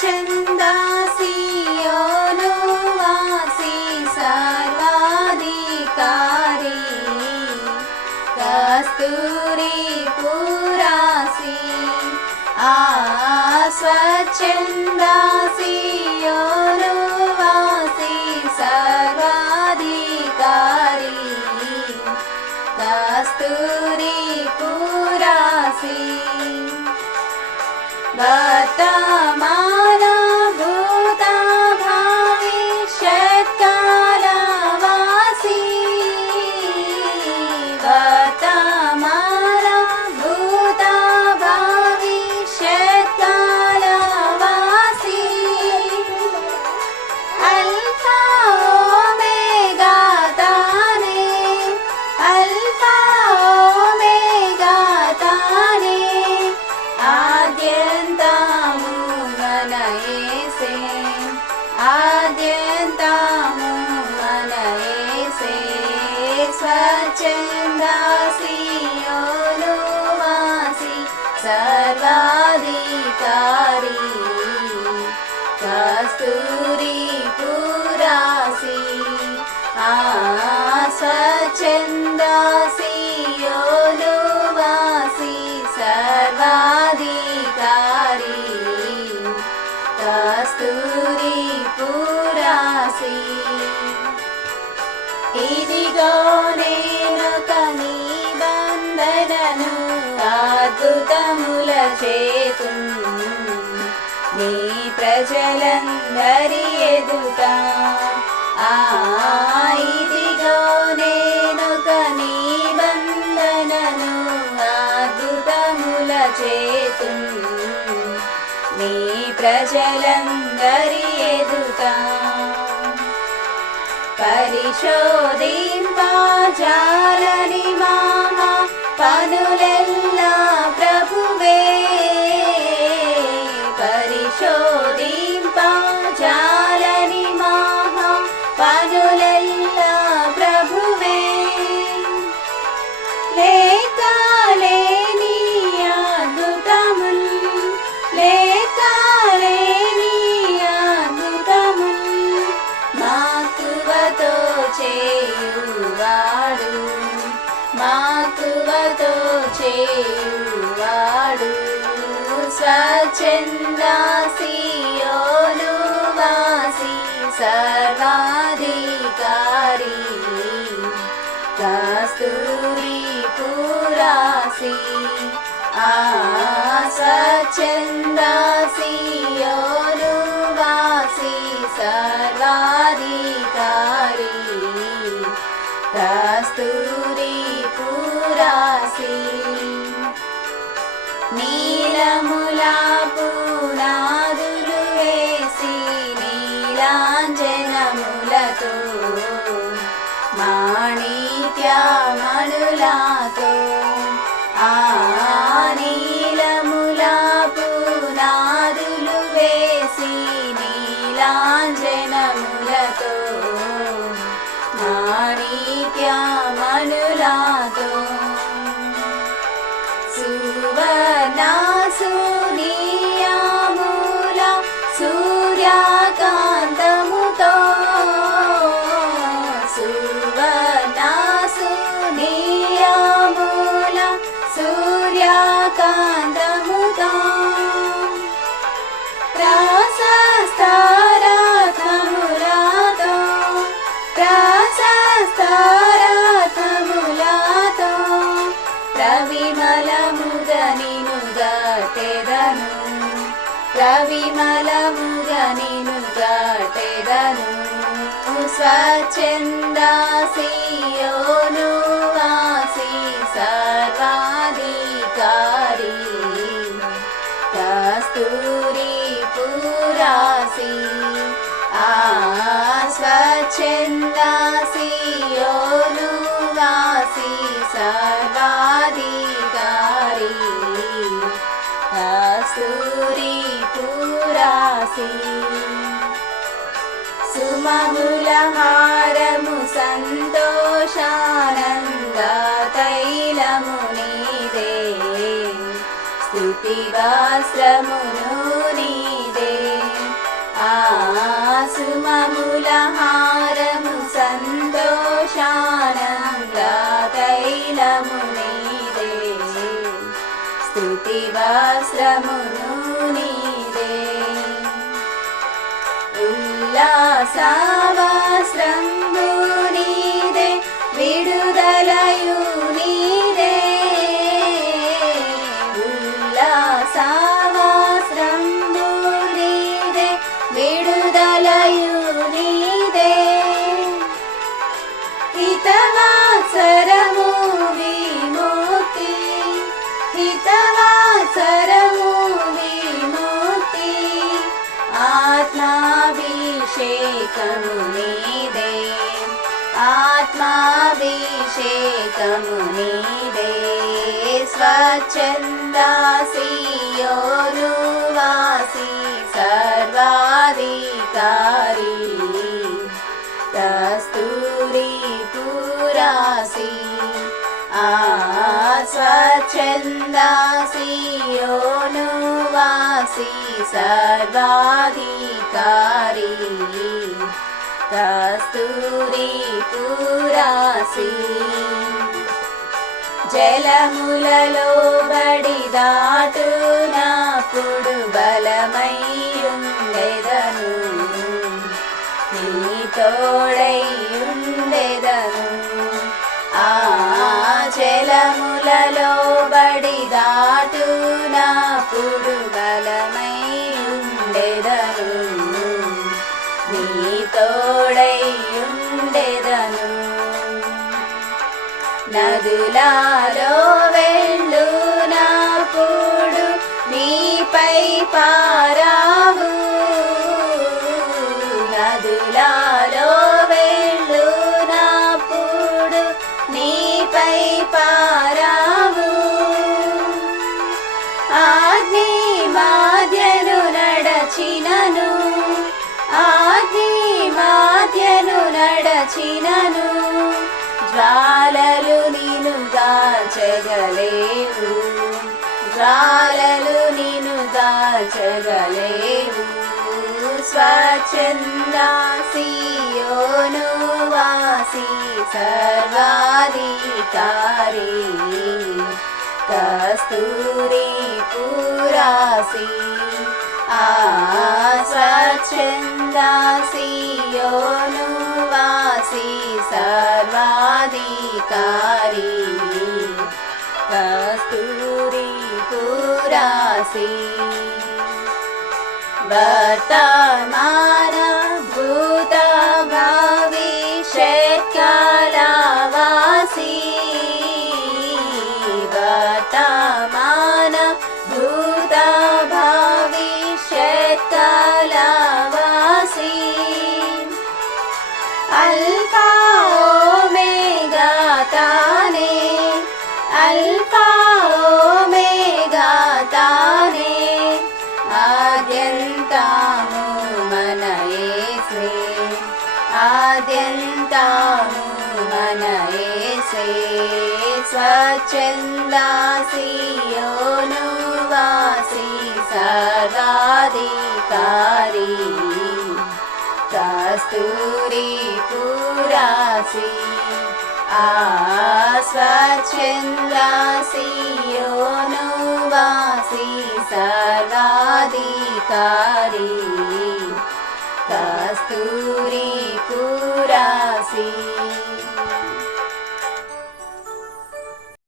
छन्दासि यो नुवासि सर्वादिकारी कस्तूरी पुरासि आ स्वच्छन्दासि यो नुवासि सर्वादिकारी कस्तूरी पुरासितमा सर्वादि कस्तूरी पुरासि आसचन्द्रासि यो लुवासि सर्वादि कस्तूरी ప్రజలందరి ఎదుట ఆ ఇదిగో నేను కని అద్భుతముల చేతు నీ ప్రజలందరి ఎదుట పరిశోధింపాజాలని మామ పనులే చేయువాడు స్వచ్ఛందాసియోను వాసి సర్వాధికారి కస్తూరి పురాసి ఆ స్వచ్ఛందాసియోను వాసి నీలాంజనములతో మాణిక్యమణులతో ఆ నీలములా పునాదులు వేసి నీలాంజనములతో మాణిక్యమణులతో ప్రవిమలముగనిను దాటెదను స్వచ్ఛందాసియోను వాసి సర్వాధికారి కస్తూరి పురాసి ఆ స్వచ్ఛందా కస్తూరి పురాసి. సుమముల హారము సంతోషానంద తైలము నీదే. స్థుతి వస్త్రమును నీదే. ఆ సుమము స్తుతి నీరే నీదే నీరే విడుదలయు నీదే ఉల్లాసవస్త్రంబు నీదే విడుదలయు నీదే హితవాసరము निदे आत्मादिशे कमुनिदे स्वच्छन्दासि यो नुवासि सर्वाधिकारि पुरासि आ स्वच्छन्दासि यो नुवासि కస్తూరి పురాసి జలములలో బడి దాటునప్పుడు బలమై ఉండెదను నీ తోడై ఉండెదను ఆ జలములలో బడి దాటునప్పుడు నీ తోడై ఉండెదను. నదులాలో వెళ్ళునప్పుడు నీపై పారావు. నదులాలో వెళ్ళునప్పుడు నీపై పారావు. ఆగ్ని మాధ్యను నడచినను దాచినను. జ్వాలలు నిను దాచగలేవు. జ్వాలలు నిను దాచగలేవు. స్వచ్ఛందాసియోను వాసి సర్వాధికారి. కస్తూరి పురాసి ఆ స్వచ్ఛందాసియోను सर्वादिकारी कस्तुरि पुरासी। वर्तमान आद्यन्तानुमनयेषे स्वच्छन्दासि यो नुवासि सदादिकारी कस्तूरी पुरासि आ स्वच्छन्दासि यो नुवासि सदादिकारी कस्तूरी see.